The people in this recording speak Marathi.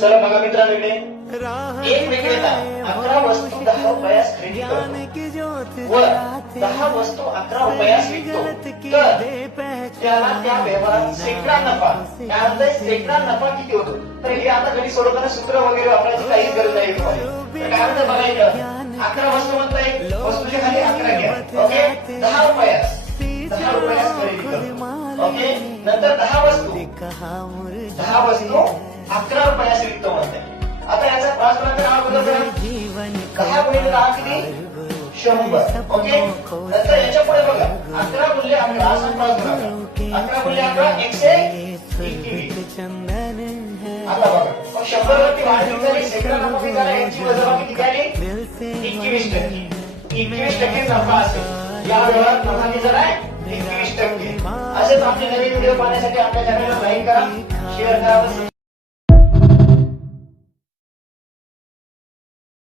चला बघा मित्रांनो, इकडे एक विक्रेता 11 वस्तू 10 रुपयास खरेदी करतो व 10 वस्तू 11 रुपयास विकतो, तर त्याला त्या व्यवहारात शेकडा नफा, त्यानंतर शेकडा नफा किती होतो? तर हे आता घरी सोडवताना सूत्र वगैरे वापरायची काहीच गरज नाही. काय म्हणतं बघा, इथं 11 वस्तू म्हणताय, वस्तूच्या खाली 11 घ्या. ओके, 10 रुपयास खरेदी करतो. ओके, नंतर 10 वस्तू 11 रुपयास विकतो म्हणते. आता याचा प्रासपदार्थ नाव बघा, 10 गुणिले 10 किती? 100. ओके, नंतर याच्या पुढे बघा, 11 गुणिले 11 असा प्रासपदार्थ. 11 गुणिले 11 121. आता बघा, मग 100 वरती वाढली तरी शेकडा नफा किती झाला? याची वजाबाकी किती आली? 21%. 21% नफा असेल. या व्यवहारात नफा किती झाला? 21%. असेच आपले नवीन व्हिडिओ पाहण्यासाठी आपल्या चॅनलला लाईक करा, शेअर करा.